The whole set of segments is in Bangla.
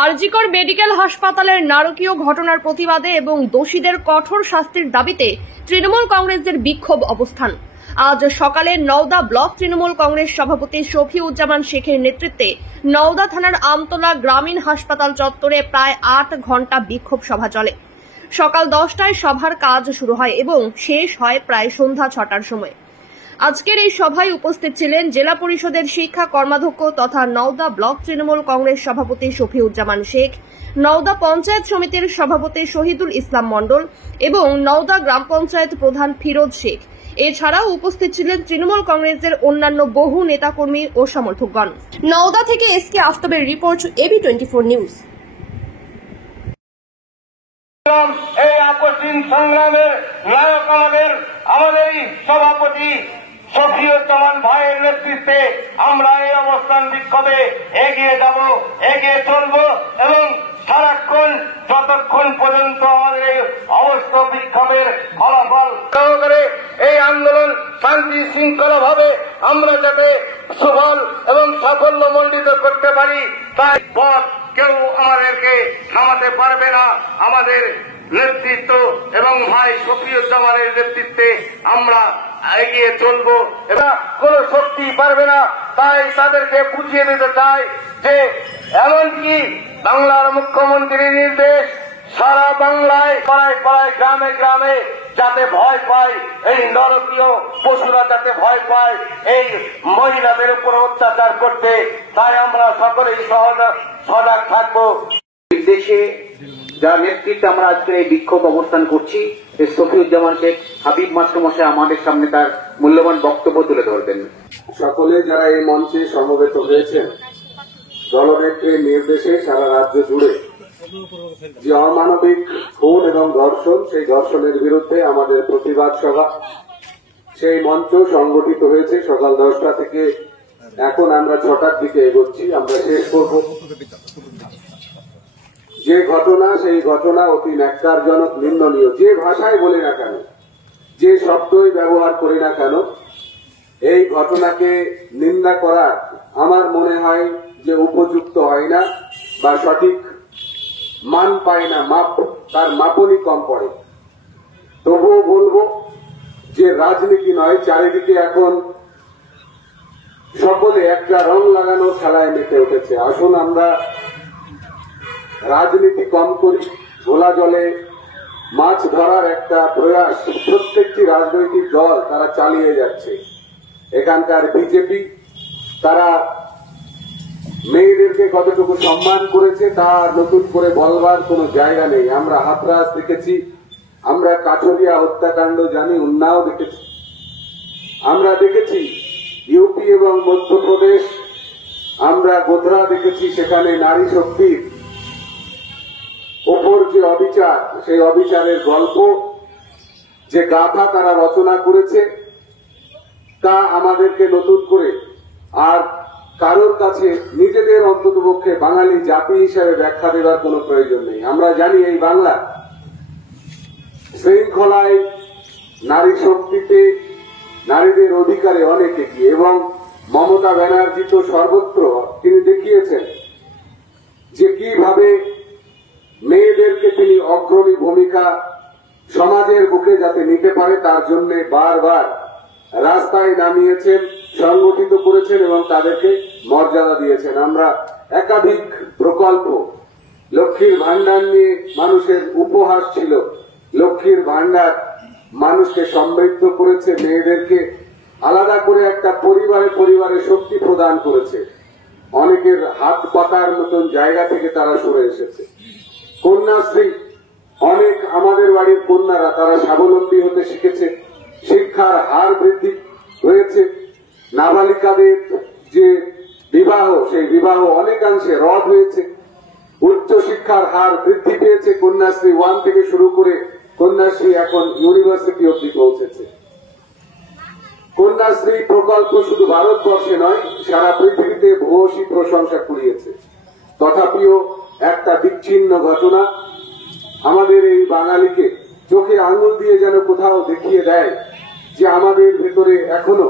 আরজিকর মেডিকেল হাসপাতালের নারকীয় ঘটনার প্রতিবাদে এবং দোষীদের কঠোর শাস্তির দাবিতে তৃণমূল কংগ্রেসের বিক্ষোভ অবস্থান। আজ সকালে নওদা ব্লক তৃণমূল কংগ্রেস সভাপতি শফিউজ্জামান শেখের নেতৃত্বে নওদা থানার আমতলা গ্রামীণ হাসপাতাল চত্বরে প্রায় 8 ঘন্টা বিক্ষোভ সভা চলে। সকাল 10টায় সভার কাজ শুরু হয় এবং শেষ হয় প্রায় সন্ধ্যা 6টার সময়। আজকের এই সভায় উপস্থিত ছিলেন জেলা পরিষদের শিক্ষা কর্মাধ্যক্ষ তথা নওদা ব্লক তৃণমূল কংগ্রেস সভাপতি শফিউজ্জামান শেখ, নওদা পঞ্চায়েত সমিতির সভাপতি শহীদুল ইসলাম মণ্ডল এবং নওদা গ্রাম পঞ্চায়েত প্রধান ফিরোজ শেখ। এছাড়াও উপস্থিত ছিলেন তৃণমূল কংগ্রেসের অন্যান্য বহু নেতাকর্মী ও সমর্থকগণ। নওদা থেকে এসকে আফতাবের রিপোর্ট, এবি24 নিউজ। এই আপসহীন সংগ্রামের নায়ক আমাদের সভাপতি শফিউজ্জামান ভাইয়ের নেতৃত্বে আমরা এই অবস্থান বিক্ষোভে এগিয়ে যাব, এগিয়ে চলব এবং সারাক্ষণ যতক্ষণ পর্যন্ত আমাদের এই অবস্থা বিক্ষোভের ফলাফল সহকারে এই আন্দোলন শান্তি শৃঙ্খলা ভাবে আমরা যাতে সফল এবং সাফল্যমণ্ডিত করতে পারি, তাই পথ কেউ আমাদেরকে থামাতে পারবে না। আমাদের নেতৃত্ব এবং ভাই শফিউজ্জামানের নেতৃত্বে আমরা এগিয়ে চলব এবং কোন শক্তি পারবে না। তাই তাদেরকে বুঝিয়ে দিতে চাই যে এমনকি বাংলার মুখ্যমন্ত্রীর নির্দেশ সারা বাংলায় পাড়ায় পাড়ায় গ্রামে গ্রামে যাতে ভয় পায়, এই নরকীয় পশুরা যাতে ভয় পায় এই মহিলাদের উপর অত্যাচার করতে, তাই আমরা সকলেই সজাগ থাকবো। দেশে যার নেতৃত্বে আমরা আজকে এই বিক্ষোভ অবস্থান করছি, শফিউজ্জামান শেখ হাবিব মাস্টারমশাই আমাদের সামনে তার মূল্যবান বক্তব্য তুলে ধরবেন। সকলে যারা এই মঞ্চে সমবেত হয়েছেন, দলনেত্রীর নির্দেশে সারা রাজ্য জুড়ে যে অমানবিক খুন এবং ধর্ষণ, সেই ধর্ষণের বিরুদ্ধে আমাদের প্রতিবাদ সভা, সেই মঞ্চ সংগঠিত হয়েছে সকাল 10টা থেকে এখন আমরা 6টার দিকে এগোচ্ছি। আমরা শেষ করব। যে ঘটনা, সেই ঘটনা অতি ন্যাক্কারজনক, নিন্দনীয়। যে ভাষায় বলি না কেন, যে শব্দই ব্যবহার করি না কেন, এই ঘটনাকে নিন্দা করা আমার মনে হয় যে উপযুক্ত হয় না বা সঠিক মান পায় না, তার মাপনই কম পড়ে। তবুও বলবো যে রাজনীতি নয়, চারিদিকে এখন সকলে একটা রং লাগানো খেলায় মেতে উঠেছে। আসুন আমরা রাজনীতি কম করি, ঘোলা জলে মাছ ধরার একটা প্রয়াস প্রত্যেকটি রাজনৈতিক দল তারা চালিয়ে যাচ্ছে। এখানকার বিজেপি তারা মেয়েদেরকে কতটুকু সম্মান করেছে তা নতুন করে বলবার কোনো জায়গা নেই। আমরা হাতরাস দেখেছি, আমরা কাঠুরিয়া হত্যাকাণ্ড জানি, উন্নাও দেখেছি, আমরা দেখেছি ইউপি এবং মধ্যপ্রদেশ, আমরা গোধরা দেখেছি, সেখানে নারী শক্তির ওপর যে অবিচার, সেই অবিচারের গল্প, যে গাথা তারা রচনা করেছে, তা আমাদেরকে নতুন করে আর কারোর কাছে নিজেদের অন্ততপক্ষে বাঙালি জাতি হিসাবে ব্যাখ্যা দেওয়ার কোন প্রয়োজন নেই। আমরা জানি এই বাংলা শৃঙ্খলায়, নারী শক্তিতে, নারীদের অধিকারে অনেক এগিয়ে, এবং মমতা ব্যানার্জি তো সর্বত্র তিনি দেখিয়েছেন যে কিভাবে মেয়েদেরকে তিনি অগ্রণী ভূমিকা সমাজের বুকে যাতে নিতে পারে তার জন্য বারবার রাস্তায় নামিয়েছেন, সংগঠিত করেছেন এবং তাদেরকে মর্যাদা দিয়েছেন। আমরা একাধিক প্রকল্প, লক্ষ্মীর ভান্ডার নিয়ে মানুষের উপহাস ছিল, লক্ষ্মীর ভান্ডার মানুষকে সমৃদ্ধ করেছে, মেয়েদেরকে আলাদা করে একটা পরিবারে পরিবারে শক্তি প্রদান করেছে, অনেকের হাত পাতার মতন জায়গা থেকে তারা সরে এসেছে। কন্যাশ্রী, অনেক আমাদের বাড়ির কন্যারা তারা স্বাবলম্বী হতে শিখেছে, শিক্ষার হার বৃদ্ধি হয়েছে, নাবালিকাদের যে বিবাহ, সেই বিবাহ অনেকাংশে রদ হয়েছে, উচ্চ শিক্ষার হার বৃদ্ধি পেয়েছে, কন্যাশ্রী 1 থেকে শুরু করে কন্যাশ্রী এখন ইউনিভার্সিটি অব্দি পৌঁছেছে। কন্যাশ্রী প্রকল্প শুধু ভারতবর্ষে নয়, সারা পৃথিবীতে ভূয়সী প্রশংসা কুড়িয়েছে। তথাপিও একটা বিচ্ছিন্ন ঘটনা আমাদের এই বাঙালিকে চোখে আঙুল দিয়ে যেন কোথাও দেখিয়ে দেয় যে আমাদের ভেতরে এখনো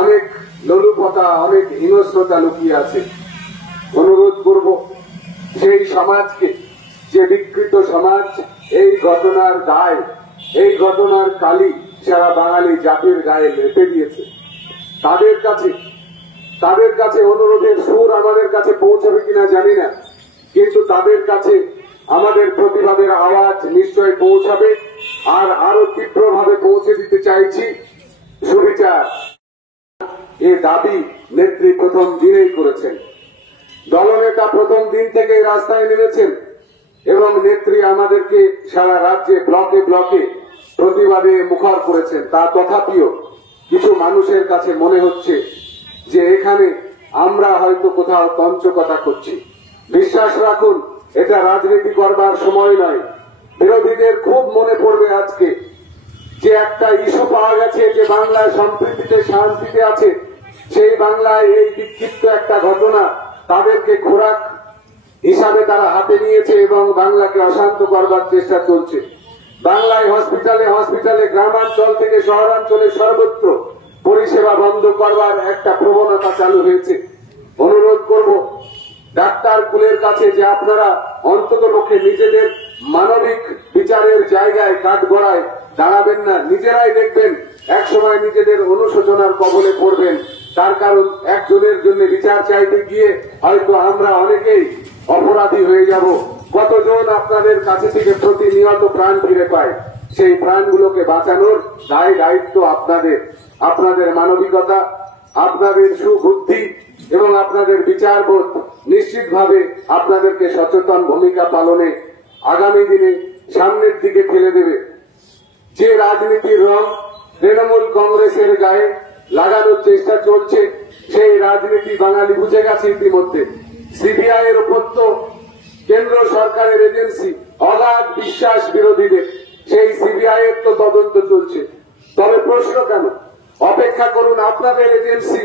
অনেক লোলুপতা, অনেক হিংস্রতা লুকিয়ে আছে। অনুরোধ করব সেই সমাজকে, যে বিকৃত সমাজ এই ঘটনার দায়, এই ঘটনার কালি সারা বাঙালি জাতির গায়ে লেপে দিয়েছে, তাদের কাছে অনুরোধের সুর আমাদের কাছে পৌঁছবে কিনা জানি না, কিন্তু তাদের কাছে আমাদের প্রতিবাদের আওয়াজ নিশ্চয় পৌঁছাবে। আর আরো তীব্রভাবে পৌঁছে দিতে চাইছি সুবিচার। এ দাবি নেত্রী প্রথম দিনেই করেছেন, দলনেতা প্রথম দিন থেকে রাস্তায় নেমেছেন এবং নেত্রী আমাদেরকে সারা রাজ্যে ব্লকে ব্লকে প্রতিবাদে মুখর করেছেন। তা তথাপিও কিছু মানুষের কাছে মনে হচ্ছে যে এখানে আমরা হয়তো কোথাও তঞ্চকতা করছি। বিশ্বাস রাখুন, এটা রাজনীতি করবার সময় নয়। বিরোধীদের খুব মনে পড়বে আজকে যে একটা ইস্যু পাওয়া গেছে যে বাংলায় সম্প্রীতিতে শান্তিতে আছে, সেই বাংলায় এই বিক্ষিপ্ত একটা ঘটনা তাদেরকে খোরাক হিসাবে তারা হাতে নিয়েছে এবং বাংলাকে অশান্ত করবার চেষ্টা চলছে। বাংলায় হসপিটালে হসপিটালে, গ্রামাঞ্চল থেকে শহরাঞ্চলে সর্বত্র পরিষেবা বন্ধ করবার একটা প্রবণতা চালু হয়েছে। অনুরোধ করব ডাক্তার কুলের কাছে যে আপনারা অন্ততপক্ষে নিজেদের মানবিক বিচারের জায়গায় কাঠগড়ায় দাঁড়াবেন না, নিজেরাই দেখবেন একসময় নিজেদের অনুশোচনার কবলে পড়বেন। তার কারণ একজনের জন্য বিচার চাইতে গিয়ে হয়তো আমরা অনেকেই অপরাধী হয়ে যাব। কতজন আপনাদের কাছে থেকে প্রতিনিয়ত প্রাণ ফিরে পায়, সেই প্রাণগুলোকে বাঁচানোর দায়িত্ব আপনাদের। আপনাদের মানবিকতা, আপনাদের সুবুদ্ধি এবং আপনাদের বিচারবোধ নিশ্চিতভাবে আপনাদেরকে সচেতন ভূমিকা পালনে আগামী দিনে সামনের দিকে ঠেলে দেবে। যে রাজনীতির রং তৃণমূল কংগ্রেসের গায়ে লাগানোর চেষ্টা চলছে, সেই রাজনীতি বাঙালি বুঝে গেছে ইতিমধ্যে। সিবিআই এর উপর তো কেন্দ্র সরকারের এজেন্সি, অগাধ বিশ্বাস বিরোধীদের, সেই সিবিআই এর তো তদন্ত চলছে। তবে প্রশ্ন কেন? অপেক্ষা করুন, আপনাদের এজেন্সি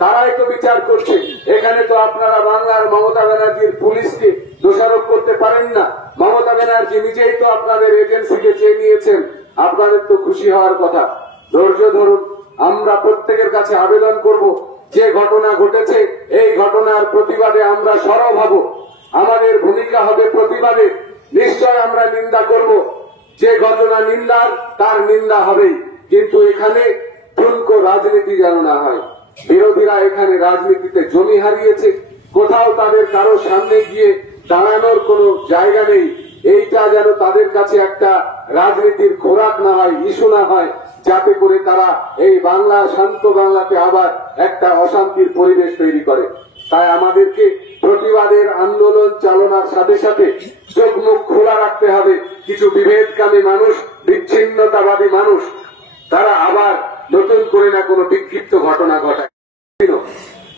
তারাই তো বিচার করছে। এখানে তো আপনারা বাংলার মমতা ব্যানার্জির পুলিশকে দোষারোপ করতে পারেন না। মমতা ব্যানার্জি নিজেই তো আপনাদের এজেন্সিকে চেয়ে নিয়েছেন। আপনাদের তো খুশি হওয়ার কথা। ধৈর্য ধরুন। আমরা প্রত্যেকের কাছে আবেদন করব, যে ঘটনা ঘটেছে এই ঘটনার প্রতিবাদে আমরা সরব হব। আমাদের ভূমিকা হবে প্রতিবাদে। নিশ্চয় আমরা নিন্দা করব, যে ঘটনা নিন্দার তার নিন্দা হবেই, কিন্তু এখানে ঠুনকো রাজনীতি যেন না হয়। বিরোধীরা এখানে রাজনীতিতে জমি হারিয়েছে, কোথাও তাদের কারো সামনে গিয়ে দাঁড়ানোর কোনো জায়গা নেই। এইটা যেন তাদের কাছে একটা রাজনীতির খোরাক না হয়, ইস্যু না হয়, যাতে করে তারা এই বাংলা, শান্ত বাংলাতে আবার একটা অশান্তির পরিবেশ তৈরি করে। তাই আমাদেরকে প্রতিবাদের আন্দোলন চালনার সাথে সাথে চোখ মুখ খোলা রাখতে হবে। কিছু বিভেদকামী মানুষ, বিচ্ছিন্নতাবাদী মানুষ, তারা আবার নতুন করে না কোনো বিক্ষিপ্ত ঘটনা ঘটায়।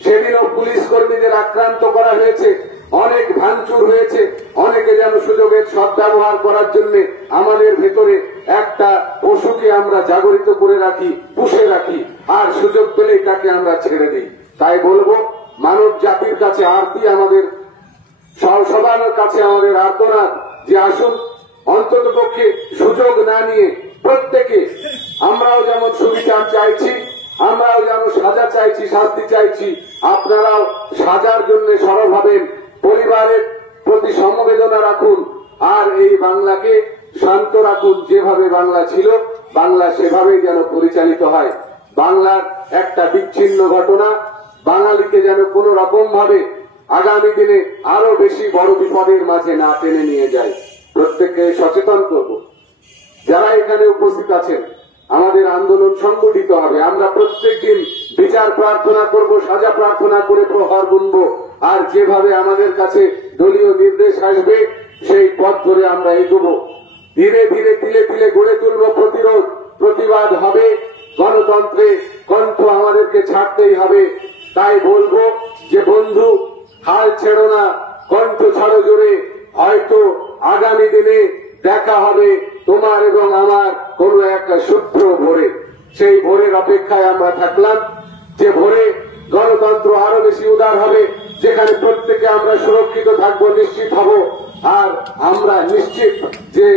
সেদিনও পুলিশ কর্মীদের আক্রান্ত করা হয়েছে, অনেক ভাঙচুর হয়েছে। অনেকে যেন সুযোগের সদ্ব্যবহার করার জন্য আমাদের ভেতরে একটা পশুকে আমরা জাগরিত করে রাখি, পুষে রাখি, আর সুযোগ পেলেই তাকে আমরা ছেড়ে দিই। তাই বলবো, মানব জাতির কাছে আরতি, আমাদের সবার কাছে আমাদের আর্তনাদ যে আসুন অন্তত পক্ষে সুযোগ না নিয়ে প্রত্যেকে, আমরাও যেমন সুবিচার চাইছি, আমরাও যেমন সাজা চাইছি, শাস্তি চাইছি, আপনারাও সাজার জন্য সরব হবেন। পরিবারের প্রতি সমবেদনা রাখুন আর এই বাংলাকে শান্ত রাখুন। যেভাবে বাংলা ছিল, বাংলা সেভাবেই যেন পরিচালিত হয়। বাংলার একটা বিচ্ছিন্ন ঘটনা বাঙালিকে যেন কোন রকম ভাবে আগামী দিনে আরো বেশি বড় বিপদের মাঝে না টেনে নিয়ে যায়। প্রত্যেককে সচেতন করব। যারা এখানে উপস্থিত আছেন, আমাদের আন্দোলন সংগঠিত হবে। আমরা প্রত্যেকদিন বিচার প্রার্থনা করব, সাজা প্রার্থনা করে প্রহর গুনব, আর যেভাবে আমাদের কাছে দলীয় নির্দেশ আসবে সেই পথ ধরে আমরা এগোবো। ধীরে ধীরে তিলে তিলে গড়ে তুলব প্রতিরোধ। প্রতিবাদ হবে, গণতন্ত্রে কণ্ঠ আমাদেরকে ছাড়তেই হবে। তাই বলবো যে বন্ধু, হাল ছেড়ো না, কণ্ঠ ছাড়ো জোরে। হয়তো আগামী দিনে দেখা হবে তোমার এবং আমার কোন একটা শুভ্র ভোরে। সেই ভোরের অপেক্ষায় আমরা থাকলাম, যে ভোরে গণতন্ত্র আরো বেশি উদার হবে, যেখানে প্রত্যেকে আমরা সুরক্ষিত থাকবো, নিশ্চিত হব। আর আমরা নিশ্চিত যে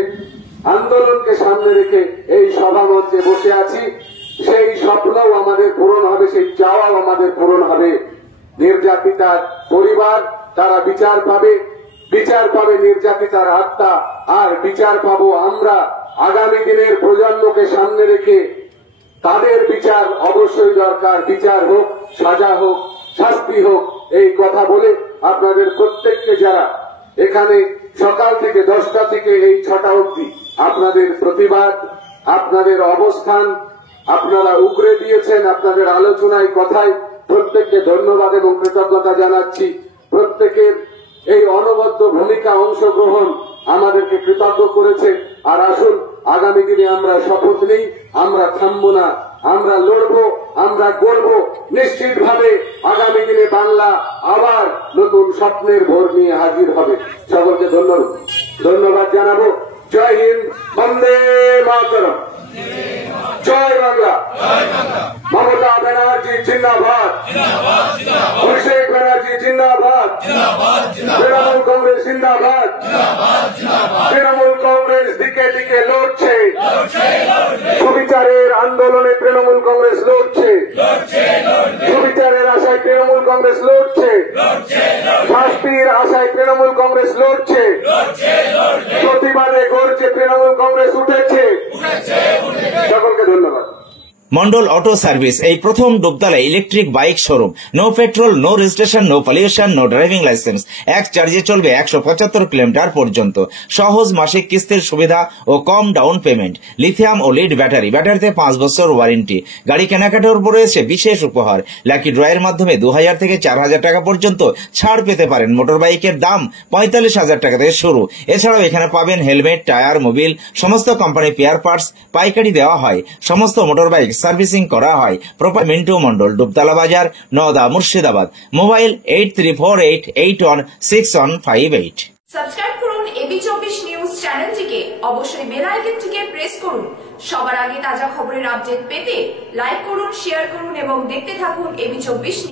আন্দোলনকে সামনে রেখে এই সভা মঞ্চে বসে আছি, সেই স্বপ্নও আমাদের পূরণ হবে, সেই চাওয়াও আমাদের পূরণ হবে। নির্যাতিতার পরিবার তারা বিচার পাবে, বিচার পাবে নির্যাতিতার আত্মা, আর বিচার পাবো আমরা। আগামী দিনের প্রজন্মকে সামনে রেখে তাদের বিচার অবশ্যই দরকার। বিচার হোক, সাজা হোক, শাস্তি হোক, এই কথা বলে আপনাদের প্রত্যেককে, যারা এখানে সকাল থেকে 10টা থেকে এই 6টা অবধি আপনাদের প্রতিবাদ, আপনাদের অবস্থান আপনারা উগরে দিয়েছেন, আপনাদের আলোচনায় কথায় প্রত্যেককে ধন্যবাদ এবং কৃতজ্ঞতা জানাচ্ছি। প্রত্যেকের এই অনবদ্য ভূমিকা, অংশগ্রহণ আমাদেরকে কৃতজ্ঞ করেছে। আর আসুন আগামী দিনে আমরা শপথ নিই, আমরা থামবো না, আমরা লড়বো, আমরা গড়বো। নিশ্চিতভাবে আগামী দিনে বাংলা আবার নতুন স্বপ্নের ভোর নিয়ে হাজির হবে। সকলকে ধন্যবাদ জানাবো। জয় হিন্দ, বন্দে মাতরম, জয় বাংলা। মমতা ব্যানার্জি জিন্দাবাদ, অভিষেক ব্যানার্জি জিন্দাবাদ, তৃণমূল কংগ্রেস জিন্দাবাদ। তৃণমূল কংগ্রেস দিকে দিকে লড়ছে, সুবিচারের আন্দোলনে তৃণমূল কংগ্রেস লড়ছে, সুবিচারের আশায় তৃণমূল কংগ্রেস লড়ছে, শাস্তির আশায় তৃণমূল কংগ্রেস লড়ছে, প্রতিবাদে গড়ছে তৃণমূল কংগ্রেস উঠেছে। সকলকে ধন্যবাদ। মন্ডল অটো সার্ভিস এই প্রথম Dubtala electric bike showroom. No petrol, no registration, no pollution, no driving licence. এক চার্জে চলবে 175 কিলোমিটার পর্যন্ত। সহজ মাসিক কিস্তির সুবিধা ও কম ডাউন পেমেন্ট। লিথিয়াম ও লিড ব্যাটারি, ব্যাটারিতে 5 বছর ওয়ারেন্টি। গাড়ি কেনাকাটার উপর রয়েছে বিশেষ উপহার। লাকি ড্রয়ের মাধ্যমে 2000 থেকে 4000 টাকা পর্যন্ত ছাড় পেতে পারেন। মোটর বাইকের দাম 45,000 টাকা থেকে শুরু। এছাড়াও এখানে পাবেন হেলমেট, টায়ার, মোবিল, সমস্ত কোম্পানি পেয়ার পার্টস পাইকারি দেওয়া হয়। সমস্ত মোটর বাইক সার্ভিসিং করা হয়। প্রপার মিন্টু মন্ডল, ডুবতলা বাজার, নওদা, মুর্শিদাবাদ। মোবাইল 8348816158। সাবস্ক্রাইব করুন এবি24 নিউজ চ্যানেলটিকে, অবশ্যই বেল আইকনটিকে প্রেস করুন। সবার আগে তাজা খবরের আপডেট পেতে লাইক করুন, শেয়ার করুন এবং দেখতে থাকুন এবি24।